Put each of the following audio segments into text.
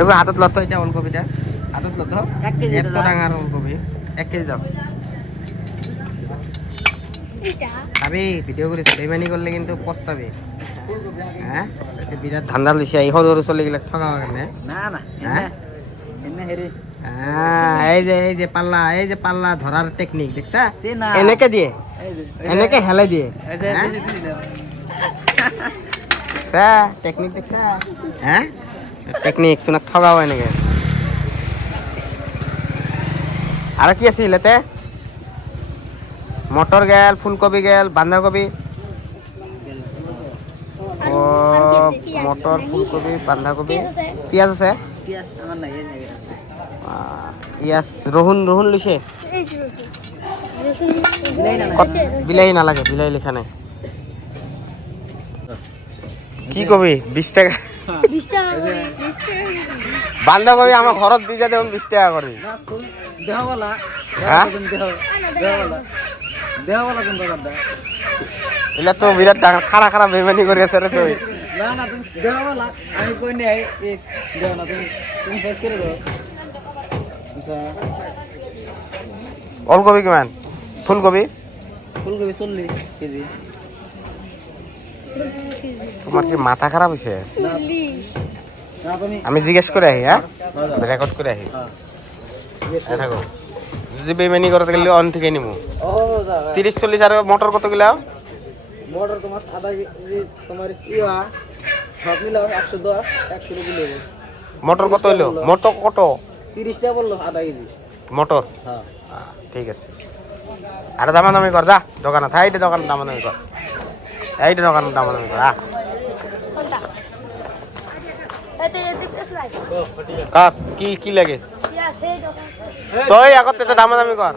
দেখো হাতত লত এটা ওলকবিটা হাতত লত 1 কেজি এত ডাঙার ওলকবি 1 কেজি দাও খাবি ভিডিও করিস বেমানি করলে কিন্তু পস্তাবি হ্যাঁ এটা বিরাট ধান্দা লিছে এই সরু সরু চলি গেলে ঠগাও কেনে না না হ্যাঁ এনে হেরি এই যে পাল্লা ধরার টেকনিক দেখছা সে না এনেকে দিয়ে এনেকে হেলাই দিয়ে এই যে সা টেকনিক দেখছা হ্যাঁ টেকনিক তুই ঠগাও এনেকে আর কি আছিল এতে মটর গেল ফুলকপি গেল বাঁধাকপি ও মটর ফুলকপি বাঁধাকপি পিঁয়াজ আছে পিয়াজ আমার নাই এই নাই পিঁয়াজ রহুন রহুন লিছে বিলাহী নালাগে বিলাহী লেখা নাই কি কবি 20 টাকা 20 টাকা করে 20 টাকা বাঁধাকপি আমার ঘরত দি যা দেন 20 টাকা করে না ফুল দেহওয়ালা হ্যাঁ দেহওয়ালা কোন দরকার এলা তো বিরাট খাড়া খাড়া বেমানি করে আছে রে তুই না না তুমি দেহওয়ালা আমি কই নাই এই দেহ না তুমি ফেস করে দাও ওলকপি কিমান ফুলকপি ফুলকপি 40 কেজি তোমার কি মাথা খারাপ হইছে না তুমি আমি জিজ্ঞেস করে আহি হ্যাঁ রেকর্ড করে আহি থাকো যদি বেমানি করতে গেলে অন থেকে নিমু ও যা 30 40 আর মটর কত কিলো মোটর তোমার আধা কেজি তোমার ইয়া সব মিলাও 110 100 কিলো মটর কত হইলো মটর কত 30 টাকা বললো আধা কেজি মটর হ্যাঁ ঠিক আছে আর দামাদামি কর যা দোকানে থাইটে দোকান দামাদামি কর এইটে দোকান দামাদামি কর কার কি কি লাগে তুই আগত তেতে দামাদামি কর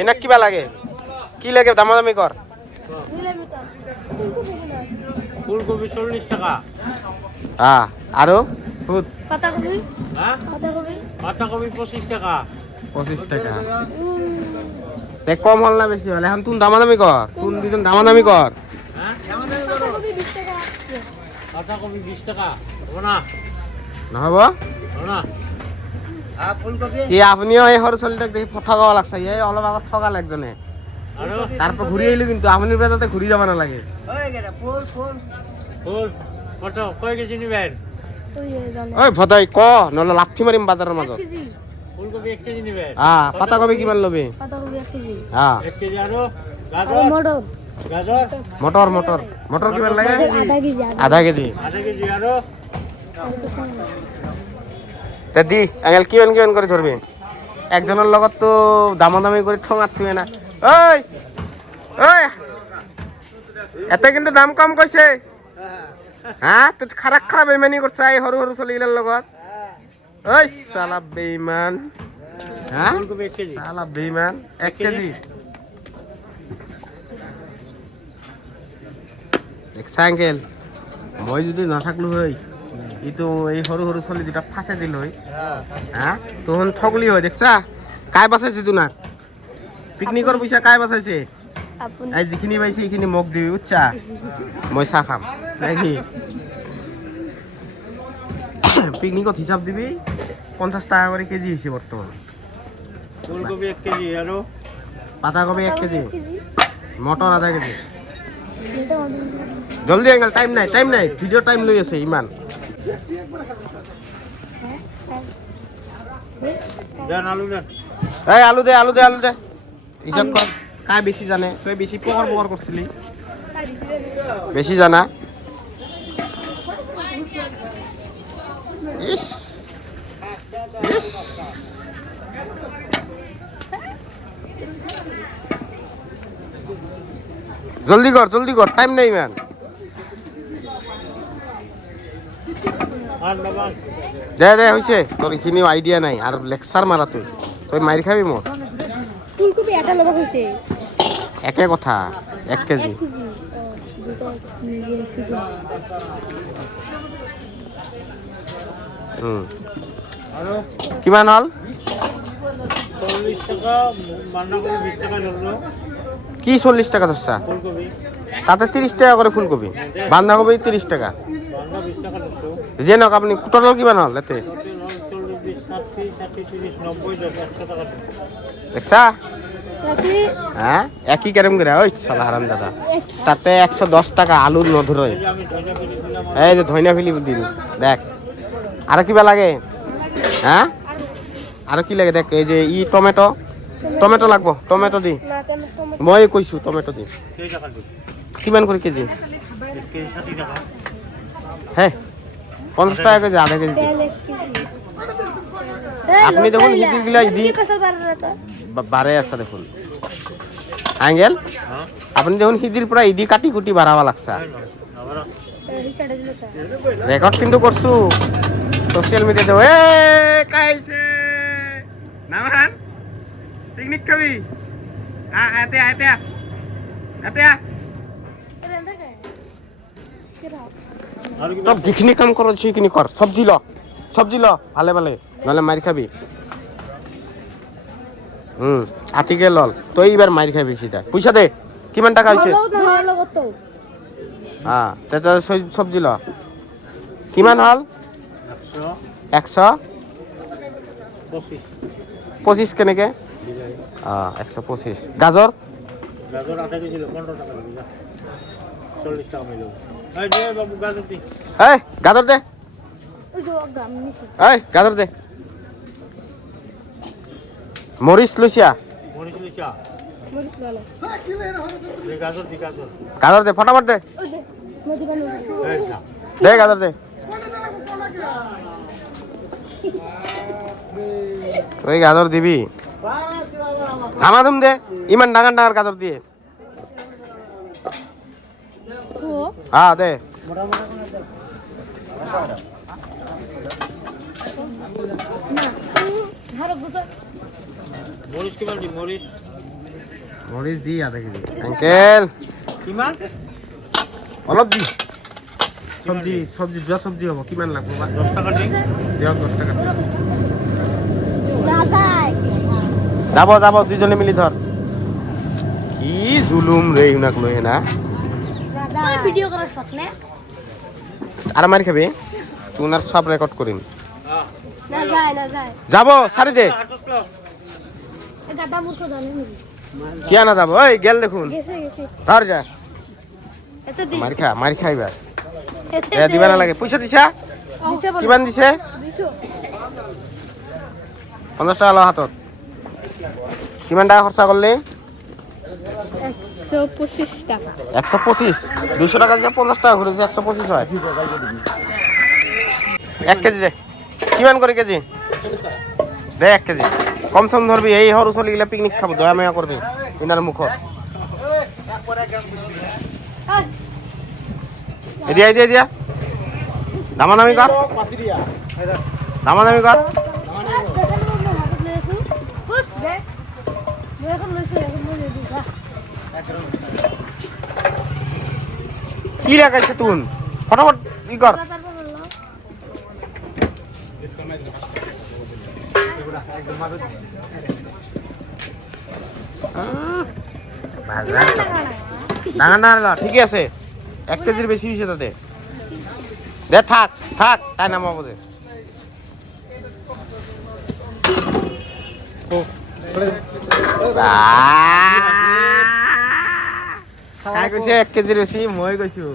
এনা কিবা লাগে কি লাগে দামাদামি কর ফুলকপি 40 টাকা হ্যাঁ আরো পাতাকপি হ্যাঁ পাতাকপি পাতাকপি 25 টাকা 25 টাকা তে কম হল না বেশি হল এখন তুই দামাদামি কর তুই দুজন দামাদামি কর হ্যাঁ পাতাকপি 20 টাকা পাতাকপি 20 টাকা হবে না নহব হবে না আর ফুলকপি কি আপনিও এই সৰু ছোৱালীটাক দেখি ঠগাব লাগছে এই অলপ আগত ঠগাল একজনে আৰু তারপর ঘুরি আইলো কিন্তু আপনি বেতাতে ঘুরি যাব না লাগে ওই গেটা ফুল ফুল ফুল কত কয় কেজি নিবেন ওই জানো ওই ভদাই ক নহলে লাথি মারিম বাজারের মাজত কেজি ফুলকপি 1 কেজি নিবেন পাতাকপি কিমান লবি পাতাকপি 1 কেজি 1 কেজি আৰু আর গাজর মটর গাজর মটর মটর মটর কিমান লাগে আধা কেজি আধা কেজি আধা কেজি আৰু তে দি আঙেল কিমান কিমান করে ধরবি একজনের লগত তো দামাদামি করে ঠঙাত তুই না ওই ওই এতে কিন্তু দাম কম কইছে হ্যাঁ তুই খারাপ খারাপ বেমানি করছ এই সরু সরু চলিগিলার লগত ওই সালা বেইমান হ্যাঁ ফুলকপি 1 কেজি সালা বেইমান 1 কেজি এক সাইকেল মই যদি নাথাকলো হই ইতো এই সরু সরু চলি দুটা ফাঁসে দিল হই হ্যাঁ তখন ঠগলি হয় দেখছা কাই বাঁচাইছে তোনাক পিকনিকৰ পইচা কাই বাঁচাইছে আপনি এই যিখিনি পাইছে এইখিনি মোক দিবি বুঝছা মই চাহ খাম নাকি পিকনিকত হিচাপ দিবি 50 টাকা করে কেজি হইছে বর্তমান ফুলকপি 1 কেজি আৰু পাতাকপি 1 কেজি মটর আধা কেজি জলদি আঙ্কেল টাইম নাই ভিডিও টাইম লই আছে ইমান দেন আলু দেন এই আলু দে হিসাব কর কাই বেশি জানে তুই বেশি পকর করছিলি বেশি জানা ইস ইস জলদি কর টাইম নেই ম্যান আর লবণ দে হইছে তোর এখিনিও আইডিয়া নাই আর লেকচার মারা তুই মাইর খাবি মোর ফুলকপি এটা লবা কইছে একে কথা 1 কেজি আৰু কিমান হল 40 টাকা বান্ধাকপি 20 টাকা ধরলো কি 40 টাকা ধরছা ফুলকপি তাতে 30 টাকা করে ফুলকপি বাঁধাকপি 30 টাকা বান্ধা 20 টাকা ধরছো যে নক আপনি টোটাল কিমান হল এতে টোটাল হল 40 20 60 60 30 90 100 টাকা দেখছা রাতি হ্যাঁ একই কেরম করে ওই সালা হারাম দাদা তাতে 110 টাকা আলু নধরে এই যে আমি ধনিয়া পেলে দিলাম এই যে ধনিয়া ফিলি দিল দেখ আর কিবা লাগে হ্যাঁ আর কি লাগে দেখ এই যে টমেটো টমেটো লাগবো টমেটো দি না কেন তোমার মই কইছো টমেটো দি কেই টাকা দিছি কিমান করে কেজি 1 কেজি 60 টাকা হ্যাঁ 50 টাকা কেজি আধা কেজি দি। তেল 1 কেজি আপনি দেখুন হিদির গিলা ইদি কি কথা বাড়া তো বারে আছে দেখুন আঙ্গেল হ্যাঁ আপনি দেখুন হিদির পুরা ইদি কাটি কুটি বাড়াবা লাগছা আবার হিসাবে দিল স্যার রেকর্ড কিন্তু করছু সোশ্যাল মিডিয়াতে এ কাইছে নামান পিকনিক খাবি আতে আতে আতে আর কি তো যিখিনি কাম করো সেইখিনি কর সবজি ল ভালে ভালে নহলে মারি খাবি আতিকে লল তুই এবার মারি খাবি সেটা পয়সা দে কিমান টাকা হয়েছে ভালো কত হ্যাঁ তেটা সবজি ল কিমান হল 100 125 25 কেনেকে 125 গাজর গাজর আধা কেজি 15 টাকা দিবি 40 টাকা মিলো এই যে বাবু গাজর দি এই গাজর দে ওই যে গ্রাম নিছি এই গাজর দে মরিচ লইছিয়া মরিচ লিচা মরিচ লালা এই গাজর দি গাজর গাজর দে ফটাফট দে ওই দে নদী বানু এই যা দে গাজর দে তুই গাজর দিবি আমাদুম দে ইমান ডাঙার ডাঙার গাজর দিয়ে ও হ্যাঁ দে ধারক বসা মরিচ কিমান দি মরিচ মরিচ দি আধা কেজি আঙ্কেল কিমান অলপ দি সবজি দুটা সবজি হব কিমান লাগবো বা 10 টাকা দি দিয়ক 10 টাকা দাদাই যাব দুজনে মিলি ধর কি জুলুম রে ইনাক লই না দাদা ভিডিও করার শখ না আর মারি খাবি তুনার সব রেকর্ড করিম না যায় যাব সারি দে গাদা মূর্খ জানে নি কিয়া না যাব ওই গেল দেখুন গেছে ধর যা এত দি মারি খাইবা এ দিবা না লাগে পয়সা দিছা দিছে বল কিমান দিছে দিছো 50 টাকা ল হাতত কিমান টাকা খরচা করলি 125 টাকা 125 200 টাকা দিয়ে 50 টাকা ঘুরেছে 125 হয় 1 কেজি দে কিমান করে কেজি দে 1 কেজি কম সম ধরবি এই হরু চলি গেলে পিকনিক খাবো দয়া মায়া করবি ইনার মুখ এদিয়া দামাদামি কর দামাদামি কর কি রাখাইছে তুন ফটাফট ই কর ডাঙার ডাঙার ঠিকই আছে 1 কেজির বেশি হয়েছে তাতে দে থাক তাই নামাবো দে তাই কৈছে 1 কেজির বেশি মই কৈছো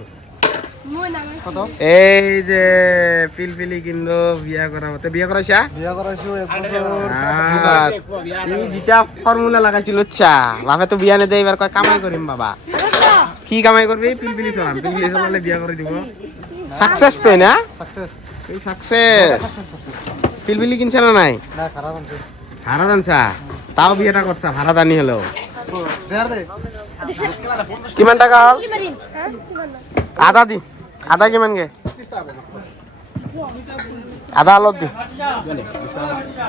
এই যে পিলপিলি কিন্তু বিয়া কৰাতে বিয়া কৰাইছা ই যেটা ফর্মুলা লাগাইছিল বাপে তো বিয়া নেদে এবার কয় কামাই কৰিম বাবা কি কামাই করবি পিলপিলি চলালে বিয়া করে দিব সাকসেস তো না সাকসেস পিলপিলি কিনছে না নাই ভাড়া দানছা তাও বিয়েটা করছা ভাড়া দানি হলেও কিমান টাকা হল আদা কিমান গে আদা অলপ দি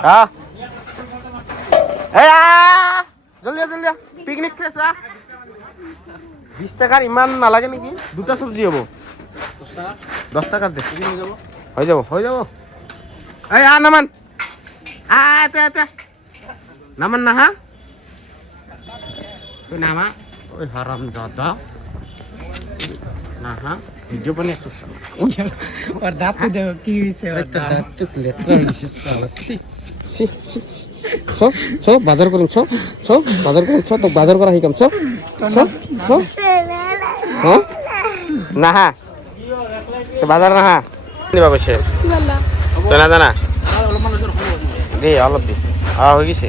হ্যাঁ জলদি পিকনিক খাইছা 20 টাকার ইমান নালাগে নেকি দুটা সবজি হব 10 টাকার দে হয়ে যাব এই নামান নামান না হ্যাঁ তুই নামা ওই হারাম দাদা না হ্যাঁ ভিডিও বানিয়ে আসছো ওর দাঁত দেখো কি হয়েছে ওর বাজার করুন বাজার করুন তো বাজার করা শিকাম হ্যাঁ না হ্যাঁ বাজার না হ্যাঁ নিবা কৈছে কিমান দাম তই না জানা দে অলপ দি হৈ গৈছে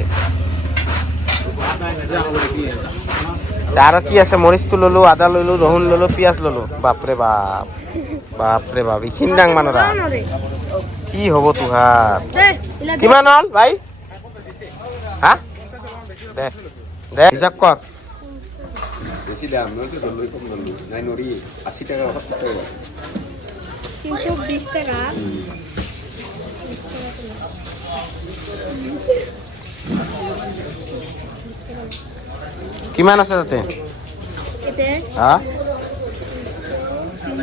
আৰু কি আছে মৰিচটো ললো আদা ললো ৰহুন ললো পিঁয়াজ ললো বাপৰে বাপ এইখিনি ডাং মানুহৰা কি হ'ব তোহাৰ কিমান হ'ল ভাই হা দে দে হিচাপ কৰ বেশি দাম নয় তো ধরলই কম ধরলো নাই নড়ি 80 টাকা 70 টাকা 320 টাকা কিমান আছে তাতে এতে হা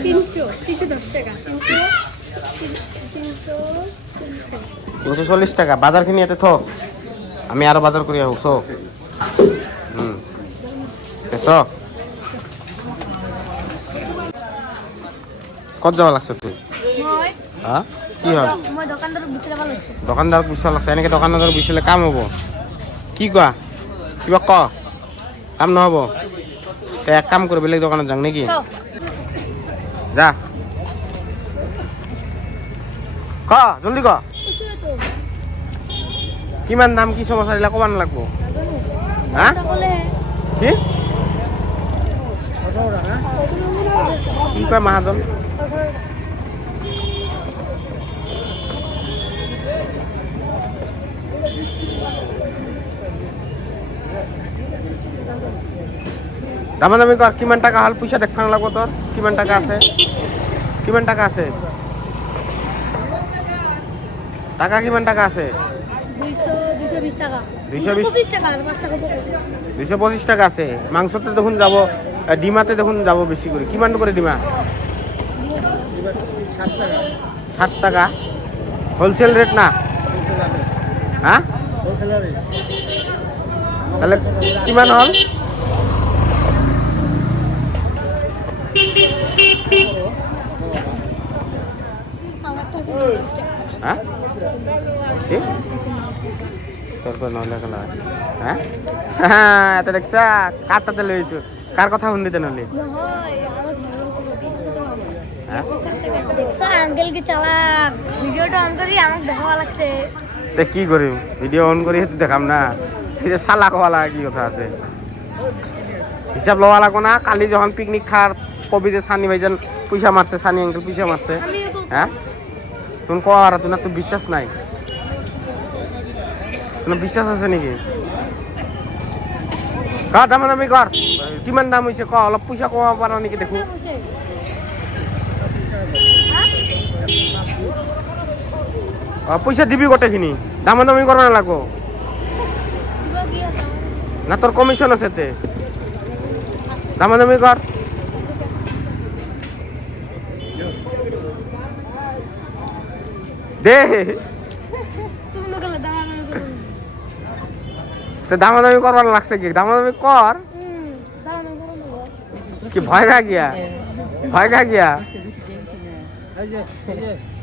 310 টাকা 340 টাকা বাজারখিনি ইয়াতে থ আমি আৰু বাজাৰ কৰি আহোঁ চ চ ক'ত যাব লাগছ তুই মই হা কি হ'ল মই দোকানদারক বিচাৰিব লৈছো দোকানদাৰক বিচাৰ লাগছে এনেকৈ দোকানদাৰক বিচাৰিলে কাম হ'ব কি কোৱা কিবা ক কাম নহ'ব তে এক কাম কৰ বেলেগ দোকানত যাওঁ নেকি যা ক জলদি ক কিমান দাম কি সমস্যা দিলা ক'ব নালাগব হা কি কি কয় মাহাজন দামাদামি কৰ কিমান টাকা হ'ল পইচা দেখা নালাগব তোৰ কিমান টাকা আছে টাকা কিমান টাকা আছে 220 টাকা 220 টাকা আর 5 টাকা 225 টাকা আছে মাংসতে দেখুন যাব ডিমাতে দেখুন যাব বেশি করে কিমান করে ডিমা 7 টাকা হোলসেল রেট না হ্যাঁ তাহলে কিমান হল হ্যাঁ কি তোর নহলে গেল হ্যাঁ হ্যাঁ এটা দেখছা কার তাতে লইছো কার কথা শুনতে নহলে নহয় আমার ভালো হ্যাঁ দেখছা আঙ্কেল কি চালাক ভিডিওটা অন করি আমাকে দেখাবা লাগছে তে কি করিম ভিডিও অন কৰি সেইটো দেখাম না এটা চালাক হওয়া লাগা কি কথা আছে হিসাব লওয়া লাগবো না কালি যখন পিকনিক খার কবি যে সানি ভাইজান পয়সা মারছে সানি আঙ্কেল পয়সা মারছে হ্যাঁ তুমি কর তোমার তো বিশ্বাস নাই তোমার বিশ্বাস আছে নাকি ক দামাদামি কর কিমান দাম হৈছে ক অলপ পইচা কমাব পাৰা নেকি দেখো পইচা দিবি গোটেইখিনি দামাদামি কৰিব নালাগব না তোৰ কমিশ্যন আছে তে দামাদামি কৰ দে তুমি নকলে দামাদামি করুন তো দামাদামি করবার লাগছে কি দামাদামি কর দামাদামি করুন কি ভয় খা গিয়া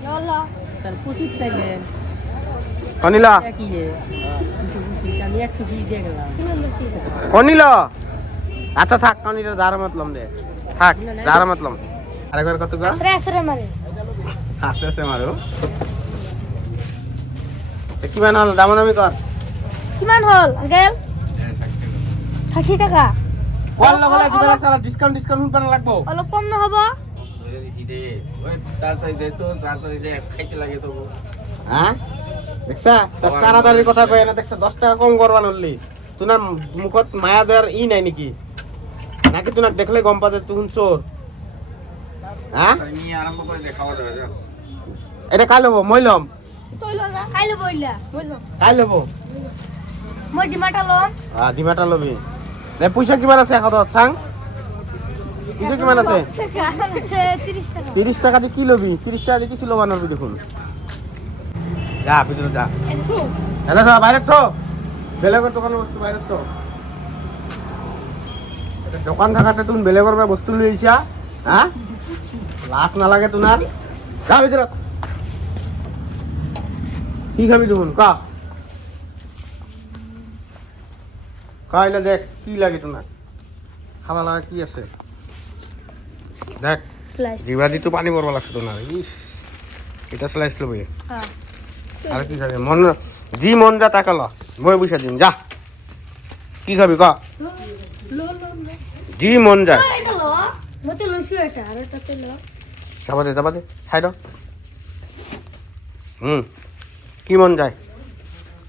ইয়াল্লা তার 25 টাকা কনিল কি আমি 120 দিয়ে গেলাম কিমান বেশি কনিল আচ্ছা থাক কনিল যার মতলম দে থাক যার মতলম আরেকবার কত গা আসরে আসরে মারে আছে মারো কিমান হল দামাদামি কর কিমান হল আঙ্কেল 60 টাকা কোয়াল লাগলে দিবা লাগছে ডিসকাউন্ট হুন লাগবো অলপ কম না হবো ধরে দিছি দে ওই তাড়াতাড়ি দে তো তাড়াতাড়ি দে খাইতে লাগে তো হ্যাঁ দেখছা তোর তাড়াতাড়ি কথা কই না দেখছা 10 টাকা কম করবা নলি তুনার মুখত মায়া দেয়ার ই নাই নাকি নাকি তুনাক দেখলে গম পা যে তুই চোর হ্যাঁ নিয়ে আরম্ভ করে দে খাওয়া দাওয়া যা এটা কাল হবো মই লম তুই ললা খাইলে বইলা বললাম কাল হবো মই ডিমাটা লম ডিমাটা লবি দে পয়সা কিমান আছে এখন চাং পয়সা কিমান আছে 30 টাকা 30 টাকা দি কি লবি 30 টাকা দি কিছু লবা নরবি দেখুন যা ভিতরে যা এতো এটা তো বাইরে তো বেলেগের দোকানের বস্তু বাইরে তো দোকান থাকাতে তুমি বেলেগের বস্তু লইছা হ্যাঁ লাজ নালাগে তোমাৰ যা ভিতৰত কি খাবি দেখোন ক কাইলে দেখ কি লাগে তোমাক খাবা লাগা কি আছে দেখ স্লাইস জিভা দিতো পানী পৰব লাগছে তোমাৰ ইস এটা স্লাইস লবি আৰু কি খাবি মন যি মন যা তাকে ল মই পইচা দিম যা কি খাবি ক যি মন যায় এটা লো মতে লইছি এটা আর এটাতে লো যাবা দে চাই দ কি মন যায়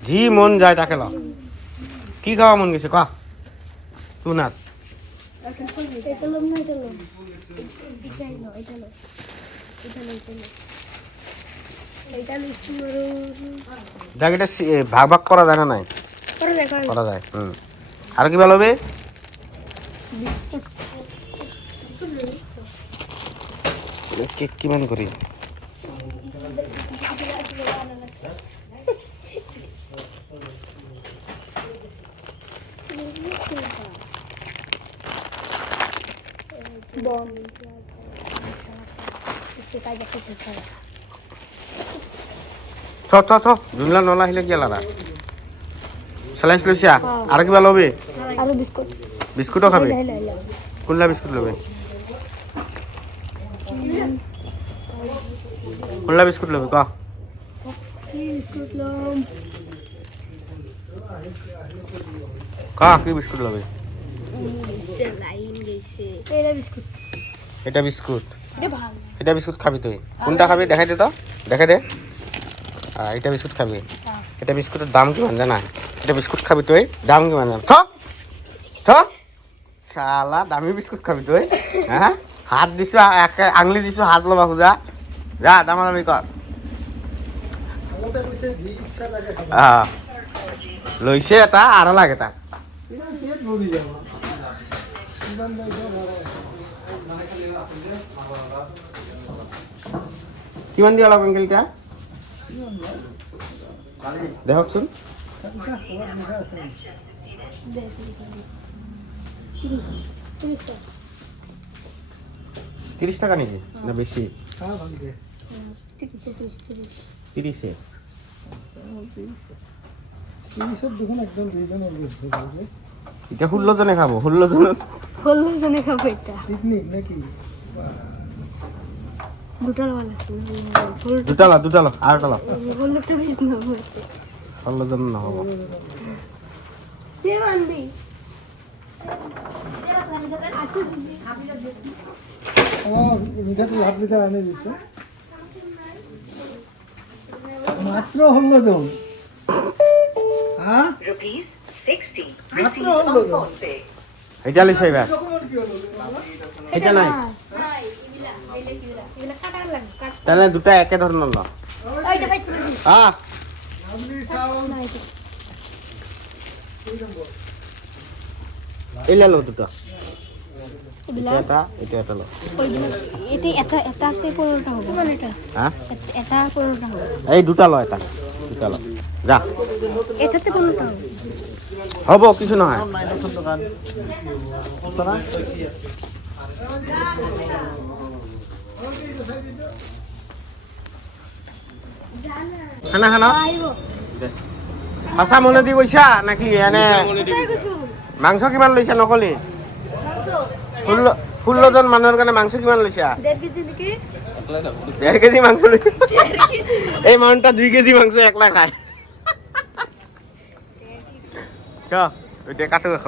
যি মন যায় তাকে ল কি খাওয়া মন গেছে ক তুনাত এটা লো না এটা লো এটা লো এটা লইছি মরু দেখ এটা ভাগ ভাগ করা যায় না নাই করে দেখো করা যায় আর কি ভালো হবে কেক কিমান করি বম এটা দেখতে চাই থ জুনলা নলা আহিলে কি লাৰা স্লাইস লৈছা আৰু কিবা লবি আর বিস্কুট বিস্কুটও খাবি লাইলা কোনলা বিস্কুট লবি কোনলা বিস্কুট লবি ক কি বিস্কুট লম কি বিস্কুট লবি লাইন গেছে এটা বিস্কুট এটা বিস্কুট এটা ভালো এটা বিস্কুট খাবি তুই কোনটা খাবি দেখাই দে তো দেখাই দে এটা বিস্কুট খাবি এটা বিস্কুটের দাম কিমান জানা এটা বিস্কুট খাবি তুই দাম কিমান জানা থ শালা দামি বিস্কুট খাবি তুই হ্যাঁ হাত দিছো আঙুলি দিছো হাত লবা খোজা যা দামাদামি কর লৈছে এটা আৰু লাগে তাক কিমান দিয়া অলপ এংকেলটা দেখকচোন ত্ৰিশ টাকা নেকি না বেছি 30 এতিয়া 16 জনে খাব 16 জনত হলো জনে খাবে এটা পিকনিক নাকি দুটা ল আৰু এটা ল হলো তো বেশ না বলতে 16 জন নহ'ব সে বান্দি মিঠাটো হাফ লিটার আনি দিছে মাত্র 16 জন হ্যাঁ Rupees 60 মাত্র received 16 on John phone pay. এটা লিছে এবার এটা নাই এগুলা কাটার লাগে কাট তাহলে দুটা একে ধৰণৰ ল ওইটা পাইছি এইলা ল দুটা এগুলা এটা এটা ল এটা এটাতে কোনটা হবে মানে এটা হ্যাঁ এটা কোনটা হবে এই দুটা ল দুটা ল যা এটাতে কোনটা হবে হ'ব কিছু নহয় খানা আইবো সঁচা মনে দি কৈছা নাকি এনে তাই কইছো মাংস কিমান লৈছা নকলি মাংস 16 জন মানুহৰ কাৰণে মাংস কিমান লৈছা 1.5 কেজি নাকি 1.5 কেজি মাংস এই মানুহটা 2 কেজি মাংস একলা খায় চ এতিয়া কাটো এখন